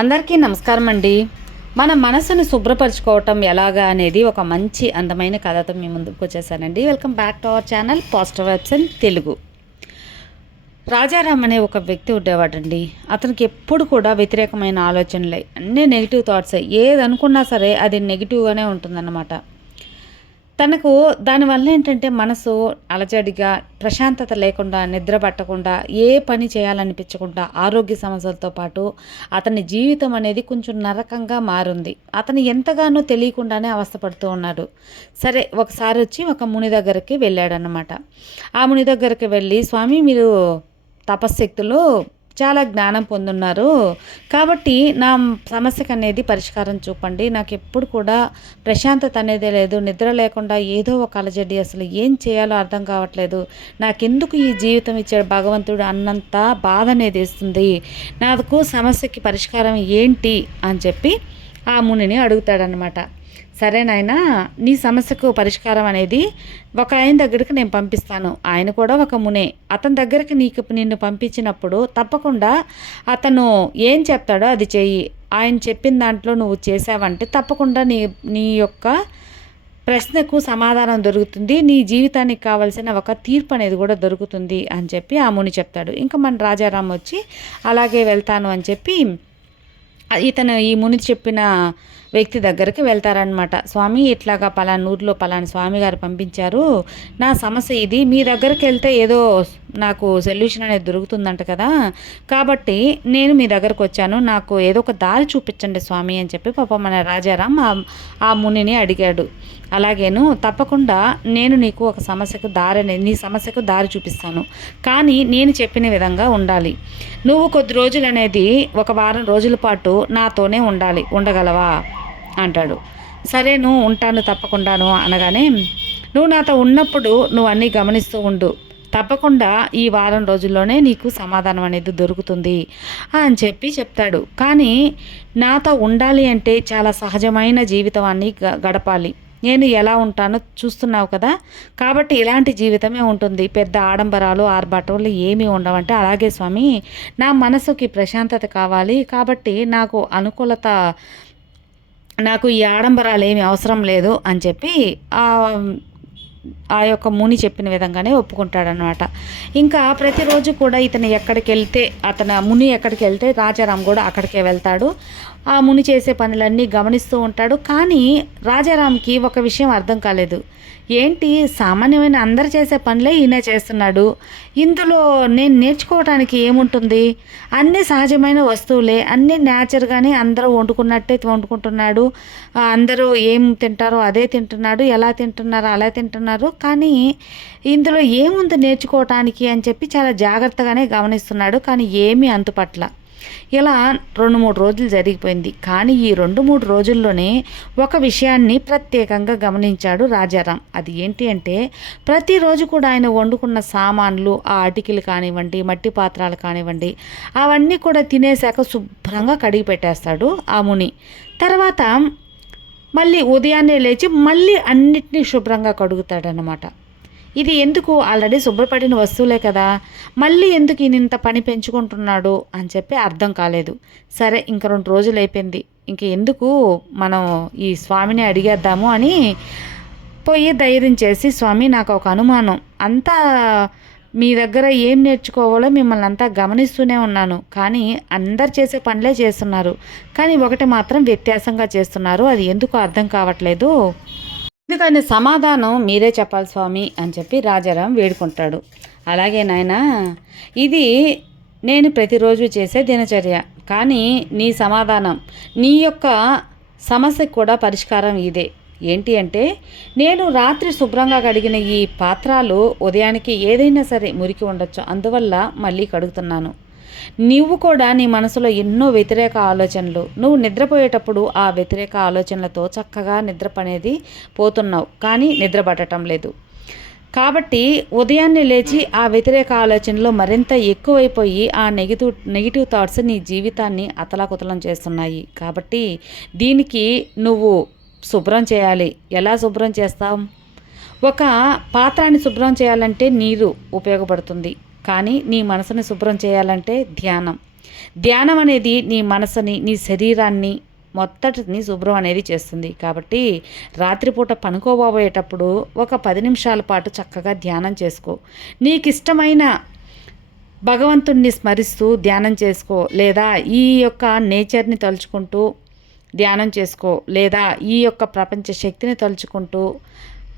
అందరికీ నమస్కారం అండి మన మనసును శుభ్రపరచుకోవటం ఎలాగా అనేది ఒక మంచి అందమైన కథతో మీ ముందుకు వచ్చేసానండి. Welcome back to our channel positive vibes and Telugu Rajaram అనే ఒక వ్యక్తి ఉండేవాడండి. అతనికి ఎప్పుడు కూడా వ్యతిరేకమైన ఆలోచనలే అన్నీ నెగిటివ్ థాట్స్ ఏది అనుకున్నా సరే అది నెగిటివ్గానే ఉంటుందన్నమాట. తనకు దానివల్ల ఏంటంటే మనసు అలజడిగా ప్రశాంతత లేకుండా నిద్ర పట్టకుండా ఏ పని చేయాలనిపించకుండా ఆరోగ్య సమస్యలతో పాటు అతని జీవితం అనేది కొంచెం నరకంగా మారింది. అతను ఎంతగానో తెలియకుండానే అవస్థపడుతూ ఉన్నాడు. సరే ఒకసారి వచ్చి ఒక ముని దగ్గరికి వెళ్ళాడనమాట ఆ ముని దగ్గరికి వెళ్ళి స్వామి మీరు తపశ్శక్తులు చాలా జ్ఞానం పొందున్నారు. కాబట్టి నా సమస్యకు అనేది పరిష్కారం చూపండి. నాకు ఎప్పుడు కూడా ప్రశాంతత అనేది లేదు. నిద్ర లేకుండా ఏదో ఒక అలజడి అసలు ఏం చేయాలో అర్థం కావట్లేదు. నాకెందుకు ఈ జీవితం ఇచ్చాడు భగవంతుడు అన్నంత బాధ అనేది ఇస్తుంది నాకు సమస్యకి పరిష్కారం ఏంటి అని చెప్పి ఆ మునిని అడుగుతాడనమాట సరే నాయన నీ సమస్యకు పరిష్కారం అనేది ఒక ఆయన దగ్గరికి నేను పంపిస్తాను. ఆయన కూడా ఒక మునే. అతని దగ్గరికి నీకు నిన్ను పంపించినప్పుడు తప్పకుండా అతను ఏం చెప్తాడో అది చెయ్యి. ఆయన చెప్పిన దాంట్లో నువ్వు చేసావంటే తప్పకుండా నీ నీ యొక్క ప్రశ్నకు సమాధానం దొరుకుతుంది. నీ జీవితానికి కావాల్సిన ఒక తీర్పు అనేది కూడా దొరుకుతుంది అని చెప్పి ఆ ముని చెప్తాడు. ఇంకా మన రాజారాం వచ్చి అలాగే వెళ్తాను అని చెప్పి ఇతను ఈ ముని చెప్పిన వ్యక్తి దగ్గరికి వెళ్తారనమాట స్వామి ఇట్లాగా పలానా ఊర్లో పలానా స్వామి గారు పంపించారు. నా సమస్య ఇది. మీ దగ్గరికి వెళ్తే ఏదో నాకు సొల్యూషన్ అనేది దొరుకుతుందంట కదా. కాబట్టి నేను మీ దగ్గరకు వచ్చాను. నాకు ఏదో ఒక దారి చూపించండి స్వామి అని చెప్పి పాప మన రాజారాం ఆ మునిని అడిగాడు. అలాగేను. తప్పకుండా నేను నీకు ఒక సమస్యకు దారి అనేది నీ సమస్యకు దారి చూపిస్తాను. కానీ నేను చెప్పిన విధంగా ఉండాలి. నువ్వు కొద్ది రోజులు అనేది ఒక వారం రోజుల పాటు నాతోనే ఉండాలి. ఉండగలవా? అంటాడు. సరే నువ్వు ఉంటాను తప్పకుండాను అనగానే నువ్వు నాతో ఉన్నప్పుడు నువ్వు అన్నీ గమనిస్తూ ఉండు. తప్పకుండా ఈ వారం రోజుల్లోనే నీకు సమాధానం అనేది దొరుకుతుంది అని చెప్పి చెప్తాడు. కానీ నాతో ఉండాలి అంటే చాలా సహజమైన జీవితాన్ని గడపాలి. నేను ఎలా ఉంటానో చూస్తున్నావు కదా. కాబట్టి ఇలాంటి జీవితమే ఉంటుంది. పెద్ద ఆడంబరాలు ఆర్భాటాలు ఏమీ ఉండవంటే అలాగే స్వామి నా మనసుకి ప్రశాంతత కావాలి. కాబట్టి నాకు అనుకూలత నాకు ఈ ఆడంబరాలు ఏమి అవసరం లేదు అని చెప్పి ఆ యొక్క ముని చెప్పిన విధంగానే ఒప్పుకుంటాడనమాట ఇంకా ప్రతిరోజు కూడా ఇతను ఎక్కడికి వెళ్తే అతను ముని ఎక్కడికి వెళ్తే రాజారాం కూడా అక్కడికే వెళ్తాడు. ఆ ముని చేసే పనులన్నీ గమనిస్తూ ఉంటాడు. కానీ రాజారాంకి ఒక విషయం అర్థం కాలేదు. ఏంటి? సామాన్యమైన అందరు చేసే పనులే ఈయన చేస్తున్నాడు. ఇందులో నేను నేర్చుకోవడానికి ఏముంటుంది? అన్నీ సహజమైన వస్తువులే అన్నీ న్యాచురల్గానే అందరూ వండుకున్నట్టే వండుకుంటున్నాడు. అందరూ ఏం తింటారో అదే తింటున్నాడు ఎలా తింటున్నారో అలా తింటున్నారు. కానీ ఇందులో ఏముంది నేర్చుకోవటానికి అని చెప్పి చాలా జాగ్రత్తగానే గమనిస్తున్నాడు. కానీ ఏమీ అంతుపట్ల ఇలా రెండు మూడు రోజులు జరిగిపోయింది. కానీ ఈ రెండు మూడు రోజుల్లోనే ఒక విషయాన్ని ప్రత్యేకంగా గమనించాడు రాజారాం. అది ఏంటి అంటే ప్రతిరోజు కూడా ఆయన వండుకున్న సామాన్లు ఆ అటికలు కానివ్వండి మట్టి పాత్రలు కానివ్వండి అవన్నీ కూడా తినేశాక శుభ్రంగా కడిగి పెట్టేస్తాడు ఆ ముని. తర్వాత మళ్ళీ ఉదయాన్నే లేచి మళ్ళీ అన్నిటినీ శుభ్రంగా కడుగుతాడనమాట ఇది ఎందుకు? ఆల్రెడీ శుభ్రపడిన వస్తువులే కదా. మళ్ళీ ఎందుకు ఈయన ఇంత పని పెంచుకుంటున్నాడు? అని చెప్పి అర్థం కాలేదు. సరే ఇంక రెండు రోజులు అయిపోయింది. ఇంక ఎందుకు మనం ఈ స్వామిని అడిగేద్దాము అని పోయి ధైర్యం చేసి స్వామి నాకు ఒక అనుమానం. అంతా మీ దగ్గర ఏం నేర్చుకోవాలో మిమ్మల్ని అంతా గమనిస్తూనే ఉన్నాను. కానీ అందరు చేసే పనులే చేస్తున్నారు. కానీ ఒకటి మాత్రం వ్యత్యాసంగా చేస్తున్నారు. అది ఎందుకు అర్థం కావట్లేదు. ఎందుకని సమాధానం మీరే చెప్పాలి స్వామి అని చెప్పి రాజారాం వేడుకుంటాడు. అలాగే నాయన ఇది నేను ప్రతిరోజు చేసే దినచర్య. కానీ నీ సమాధానం నీ యొక్క సమస్యకు కూడా పరిష్కారం ఇదే. ఏంటి అంటే నేను రాత్రి శుభ్రంగా కడిగిన ఈ పాత్రలు ఉదయానికి ఏదైనా సరే మురికి ఉండొచ్చు. అందువల్ల మళ్ళీ కడుగుతున్నాను. నువ్వు కూడా నీ మనసులో ఎన్నో వ్యతిరేక ఆలోచనలు. నువ్వు నిద్రపోయేటప్పుడు ఆ వ్యతిరేక ఆలోచనలతో చక్కగా నిద్రపనేది పోతున్నావు. కానీ నిద్ర పట్టడం లేదు. కాబట్టి ఉదయాన్నే లేచి ఆ వ్యతిరేక ఆలోచనలు మరింత ఎక్కువైపోయి ఆ నెగిటివ్ నెగిటివ్ థాట్స్ నీ జీవితాన్ని అతలాకుతలం చేస్తున్నాయి. కాబట్టి దీనికి నువ్వు శుభ్రం చేయాలి. ఎలా శుభ్రం చేస్తావు ఒక పాత్రాన్ని శుభ్రం చేయాలంటే నీరు ఉపయోగపడుతుంది. కానీ నీ మనసుని శుభ్రం చేయాలంటే ధ్యానం. ధ్యానం అనేది నీ మనసుని నీ శరీరాన్ని మొత్తటిని శుభ్రం అనేది చేస్తుంది. కాబట్టి రాత్రిపూట పనుకోబోయేటప్పుడు ఒక పది నిమిషాల పాటు చక్కగా ధ్యానం చేసుకో. నీకు ఇష్టమైన భగవంతుణ్ణి స్మరిస్తూ ధ్యానం చేసుకో. లేదా ఈ యొక్క నేచర్ని తలుచుకుంటూ ధ్యానం చేసుకో. లేదా ఈ యొక్క ప్రపంచ శక్తిని తలుచుకుంటూ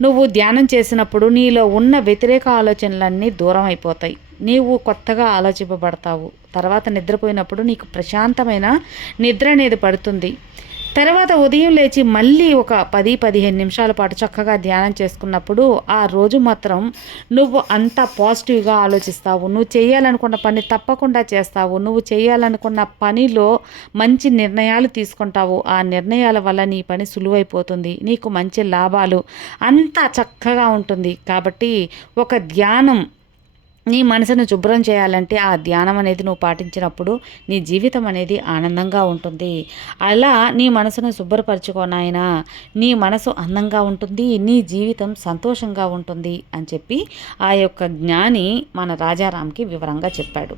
నువ్వు ధ్యానం చేసినప్పుడు నీలో ఉన్న వ్యతిరేక ఆలోచనలన్నీ దూరం అయిపోతాయి నీవు కొత్తగా ఆలోచింపబడతావు. తర్వాత నిద్రపోయినప్పుడు నీకు ప్రశాంతమైన నిద్ర అనేది పడుతుంది. తర్వాత ఉదయం లేచి మళ్ళీ ఒక పది పదిహేను నిమిషాల పాటు చక్కగా ధ్యానం చేసుకున్నప్పుడు ఆ రోజు మాత్రం నువ్వు అంత పాజిటివ్గా ఆలోచిస్తావు. నువ్వు చేయాలనుకున్న పని తప్పకుండా చేస్తావు. నువ్వు చేయాలనుకున్న పనిలో మంచి నిర్ణయాలు తీసుకుంటావు. ఆ నిర్ణయాల వల్ల నీ పని సులువైపోతుంది. నీకు మంచి లాభాలు అంతా చక్కగా ఉంటుంది. కాబట్టి ఒక ధ్యానం నీ మనసును శుభ్రం చేయాలంటే ఆ ధ్యానం అనేది నువ్వు పాటించినప్పుడు నీ జీవితం అనేది ఆనందంగా ఉంటుంది. అలా నీ మనసును శుభ్రపరచుకోనాయన నీ మనసు అందంగా ఉంటుంది నీ జీవితం సంతోషంగా ఉంటుంది అని చెప్పి ఆ యొక్క జ్ఞాని మన రాజారాంకి వివరంగా చెప్పాడు.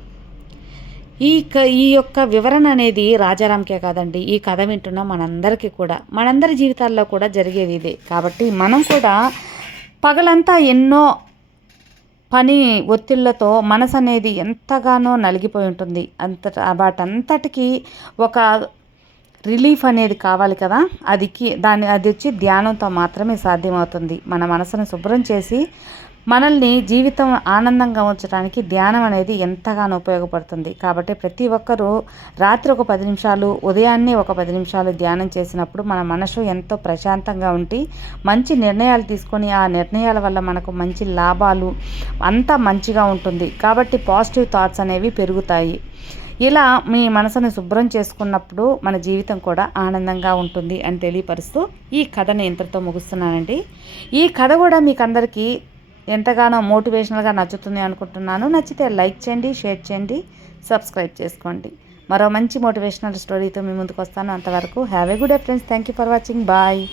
ఈ క ఈ యొక్క వివరణ అనేది రాజారాంకే కాదండి ఈ కథ వింటున్న మనందరికీ కూడా. మనందరి జీవితాల్లో కూడా జరిగేది ఇదే. కాబట్టి మనం కూడా పగలంతా ఎన్నో పని ఒత్తిళ్ళతో మనసు అనేది ఎంతగానో నలిగిపోయి ఉంటుంది. అంత వాటంతటికి ఒక రిలీఫ్ అనేది కావాలి కదా? అదికి దాన్ని అది వచ్చి ధ్యానంతో మాత్రమే సాధ్యమవుతుంది. మన మనసును శుభ్రం చేసి మనల్ని జీవితం ఆనందంగా ఉంచడానికి ధ్యానం అనేది ఎంతగానో ఉపయోగపడుతుంది. కాబట్టి ప్రతి ఒక్కరూ రాత్రి ఒక పది నిమిషాలు ఉదయాన్నే ఒక పది నిమిషాలు ధ్యానం చేసినప్పుడు మన మనసు ఎంతో ప్రశాంతంగా ఉండి మంచి నిర్ణయాలు తీసుకొని ఆ నిర్ణయాల వల్ల మనకు మంచి లాభాలు అంతా మంచిగా ఉంటుంది. కాబట్టి పాజిటివ్ థాట్స్ అనేవి పెరుగుతాయి. ఇలా మీ మనసును శుభ్రం చేసుకున్నప్పుడు మన జీవితం కూడా ఆనందంగా ఉంటుంది అని తెలియపరుస్తూ ఈ కథను ఇంతటితో ముగుస్తున్నానండి. ఈ కథ కూడా మీకు అందరికీ ఎంతగానో మోటివేషనల్గా నచ్చుతుంది అనుకుంటున్నాను. నచ్చితే లైక్ చేయండి షేర్ చేయండి సబ్స్క్రైబ్ చేసుకోండి. మరో మంచి మోటివేషనల్ స్టోరీతో మీ ముందుకు వస్తాను. అంతవరకు have a good day friends. Thank you for watching. Bye.